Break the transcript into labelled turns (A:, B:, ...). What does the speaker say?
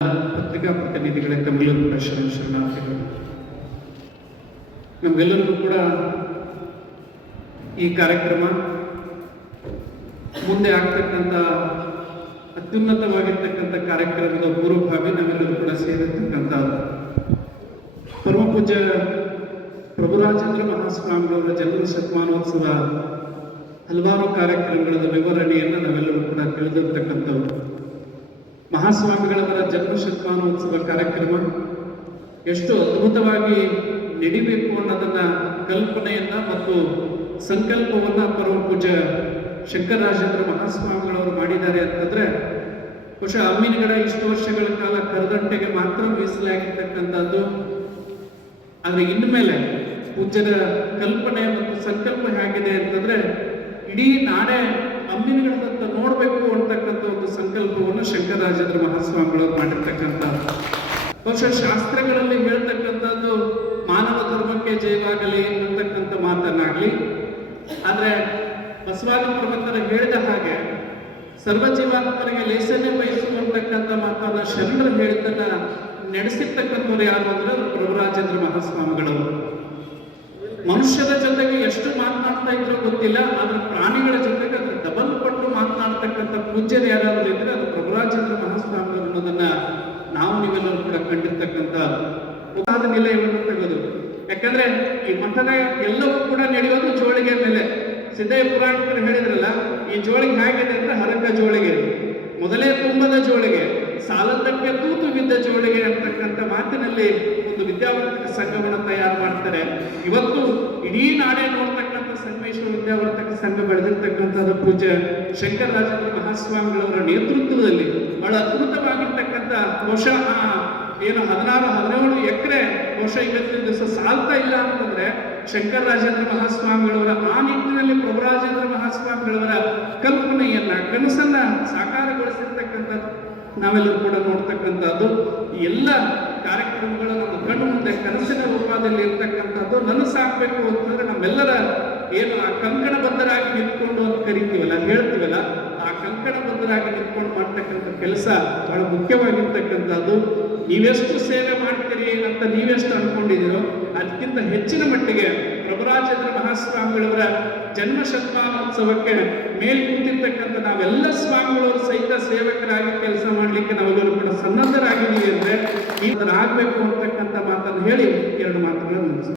A: ಪತ್ರಿಕಾ ಪ್ರತಿನಿಧಿಗಳ ಕೂಡ ಶರಣ ಶರಣಾರ್ಥಿಗಳು. ನಮ್ಗೆಲ್ಲರಿಗೂ ಕೂಡ ಈ ಕಾರ್ಯಕ್ರಮ ಮುಂದೆ ಆಗ್ತಕ್ಕಂಥ ಅತ್ಯುನ್ನತವಾಗಿರ್ತಕ್ಕಂಥ ಕಾರ್ಯಕ್ರಮದ ಪೂರ್ವಭಾವಿ ನಾವೆಲ್ಲರೂ ಕೂಡ ಸೇರಿರ್ತಕ್ಕಂಥ ಪರಮ ಪೂಜ್ಯ ಪ್ರಭುರಾಜೇಂದ್ರ ಮಹಾಸ್ವಾಮಿಗಳವರ ಜನ್ಮ ಶತಮಾನೋತ್ಸವ ಹಲವಾರು ಕಾರ್ಯಕ್ರಮಗಳ ವಿವರಣೆಯನ್ನು ನಾವೆಲ್ಲರೂ ಕೂಡ ತಿಳಿದಿರ್ತಕ್ಕಂಥವ್ರು ಮಹಾಸ್ವಾಮಿಗಳವರ ಜನ್ಮ ಶತಮಾನೋತ್ಸವ ಕಾರ್ಯಕ್ರಮ. ಎಷ್ಟು ಅದ್ಭುತವಾಗಿ ನಡಿಬೇಕು ಅನ್ನೋದನ್ನ ಕಲ್ಪನೆಯನ್ನ ಮತ್ತು ಸಂಕಲ್ಪವನ್ನ ಪರಮ ಪೂಜೆ ಶಂಕರಾಜೇಂದ್ರ ಮಹಾಸ್ವಾಮಿಗಳವರು ಮಾಡಿದ್ದಾರೆ ಅಂತಂದ್ರೆ, ಬಹುಶಃ ಅಮ್ಮಿನಗಡ ಇಷ್ಟು ವರ್ಷಗಳ ಕಾಲ ಕರದಂಟೆಗೆ ಮಾತ್ರ ಮೀಸಲಾಗಿರ್ತಕ್ಕಂಥದ್ದು. ಆದ್ರೆ ಇನ್ಮೇಲೆ ಪೂಜ್ಯರ ಕಲ್ಪನೆ ಮತ್ತು ಸಂಕಲ್ಪ ಹೇಗಿದೆ ಅಂತಂದ್ರೆ, ಇಡೀ ನಾಡೇ ಅಮ್ಮಿನಗಡದತ್ತ ನೋಡ್ಬೇಕು ಅಂತಕ್ಕಂಥ ಒಂದು ಸಂಕಲ್ಪವನ್ನು ಶಂಕರಾಜೇಂದ್ರ ಮಹಾಸ್ವಾಮಿಗಳವರು ಮಾಡಿರ್ತಕ್ಕಂಥ. ಬಹುಶಃ ಶಾಸ್ತ್ರಗಳಲ್ಲಿ ಹೇಳ್ತಕ್ಕಂಥದ್ದು ಮಾನವ ಧರ್ಮಕ್ಕೆ ಜಯವಾಗಲಿ ಅಂತಕ್ಕಂಥ ಮಾತನ್ನಾಗಲಿ. ಆದರೆ ಬಸವಾದಿ ಪ್ರಬಂಧನ ಹೇಳಿದ ಹಾಗೆ ಸರ್ವ ಜೀವಾತ್ಮರಿಗೆ ಲೇಸನ್ನೇ ಬಯಸುವಂತಕ್ಕಂಥ ಮಾತನ್ನ ಶರಣರು ಹೇಳಿದ್ದನ್ನ ನಡೆಸಿರ್ತಕ್ಕಂಥವ್ರು ಯಾರು ಅಂದ್ರೆ ಅದು ಪ್ರಭುರಾಜೇಂದ್ರ ಮಹಾಸ್ವಾಮಿಗಳವರು. ಮನುಷ್ಯರ ಜೊತೆಗೆ ಎಷ್ಟು ಮಾತನಾಡ್ತಾ ಇದ್ರೋ ಗೊತ್ತಿಲ್ಲ, ಆದ್ರೆ ಪ್ರಾಣಿಗಳ ಜೊತೆಗೆ ಅದ್ರ ಡಬಲ್ ಪಟ್ಟು ಮಾತನಾಡ್ತಕ್ಕಂಥ ಯಾರಾದರೂ ಇದ್ರೆ ಅದು ಪ್ರಭುರಾಜೇಂದ್ರ ಮಹಾಸ್ವಾಮಿಗಳು ಅನ್ನೋದನ್ನ ನಾವು ನೀವೆಲ್ಲರೂ ಕೂಡ ಕಂಡಿರ್ತಕ್ಕಂಥ ಉದಾದ ನಿಲಯವನ್ನು ತೆಗೆದು. ಯಾಕಂದ್ರೆ ಈ ಮಠದ ಎಲ್ಲವೂ ಕೂಡ ನಡೆಯೋದು ಜೋಳಿಗೆ ಮೇಲೆ. ಸಿದ್ದಯ್ಯ ಪುರಾಣಿಕರು ಹೇಳಿದ್ರಲ್ಲ, ಈ ಜೋಳಿಗೆ ಹೇಗಿದೆ ಅಂದ್ರೆ ಹರಕ ಜೋಳಿಗೆ. ಮೊದಲೇ ತುಂಬದ ಜೋಳಿಗೆ ಸಾಲದಕ್ಕೆ ತೂತು ಬಿದ್ದ ಜೋಳಿಗೆ ಅಂತಕ್ಕಂಥ ಮಾತಿನಲ್ಲಿ ಒಂದು ವಿದ್ಯಾವಂತಕ ಸಂಘವನ್ನು ತಯಾರು ಮಾಡ್ತಾರೆ. ಇವತ್ತು ಇಡೀ ನಾಡೇ ನೋಡ್ತಕ್ಕಂಥ ಸಂಗಮೇಶ್ವರ ಬರತಕ್ಕ ಸಂಘ ಬೆಳೆದಿರ್ತಕ್ಕಂಥದ್ದು ಪೂಜ್ಯ ಶಂಕರರಾಜೇಂದ್ರ ಮಹಾಸ್ವಾಮಿಗಳವರ ನೇತೃತ್ವದಲ್ಲಿ ಬಹಳ ಅದ್ಭುತವಾಗಿರ್ತಕ್ಕಂಥ ಬಹುಶಃ ಏನು ಹದಿನಾರು, ಹದಿನೇಳು ಎಕರೆ ಬಹುಶಃ ಇವತ್ತಿನ ದಿವಸ ಸಾಲ್ತಾ ಇಲ್ಲ ಅಂತಂದ್ರೆ ಶಂಕರರಾಜೇಂದ್ರ ಮಹಾಸ್ವಾಮಿಗಳವರ ಆ ನಿಟ್ಟಿನಲ್ಲಿ ಪ್ರಭುರಾಜೇಂದ್ರ ಮಹಾಸ್ವಾಮಿಗಳವರ ಕಲ್ಪನೆಯನ್ನ, ಕನಸನ್ನ ಸಾಕಾರಗೊಳಿಸಿರ್ತಕ್ಕಂಥ ನಾವೆಲ್ಲರೂ ಕೂಡ ನೋಡ್ತಕ್ಕಂಥದ್ದು. ಎಲ್ಲ ಕಾರ್ಯಕ್ರಮಗಳು ನಮ್ಮ ಕಣ್ಣು ಮುಂದೆ ಕನಸಿನ ರೂಪದಲ್ಲಿ ಇರ್ತಕ್ಕಂಥದ್ದು. ನನಸಾಗಬೇಕು ಅಂತಂದ್ರೆ ನಮ್ಮೆಲ್ಲರ ಏನು ಆ ಕಂಕಣ ಬದ್ಧರಾಗಿ ನಿಂತ್ಕೊಂಡು ಅಂತ ಕರಿತೀವಲ್ಲ ಹೇಳ್ತೀವಲ್ಲ, ಆ ಕಂಕಣ ಬದ್ಧರಾಗಿ ನಿಂತ್ಕೊಂಡು ಮಾಡ್ತಕ್ಕಂಥ ಕೆಲಸ ಬಹಳ ಮುಖ್ಯವಾಗಿರ್ತಕ್ಕಂಥದ್ದು. ನೀವೆಷ್ಟು ಸೇವೆ ಮಾಡ್ತೀರಿ ಅಂತ ನೀವೆಷ್ಟು ಅನ್ಕೊಂಡಿದ್ದೀರೋ, ಅದಕ್ಕಿಂತ ಹೆಚ್ಚಿನ ಮಟ್ಟಿಗೆ ಪ್ರಭುರಾಜೇಂದ್ರ ಮಹಾಸ್ವಾಮಿಗಳವರ ಜನ್ಮ ಶತಮಾನೋತ್ಸವಕ್ಕೆ ಮೇಲ್ ಕೂತಿರ್ತಕ್ಕಂಥ ನಾವೆಲ್ಲ ಸ್ವಾಮಿಗಳವರು ಸಹಿತ ಸೇವಕರಾಗಿ ಕೆಲಸ ಮಾಡ್ಲಿಕ್ಕೆ ನಾವೆಲ್ಲರೂ ಕೂಡ ಸನ್ನದ್ಧರಾಗಿದ್ದೀವಿ ಅಂದರೆ ಈ ಥರ ಆಗಬೇಕು ಅಂತಕ್ಕಂಥ ಮಾತನ್ನು ಹೇಳಿ, ಎರಡು ಮಾತುಗಳನ್ನು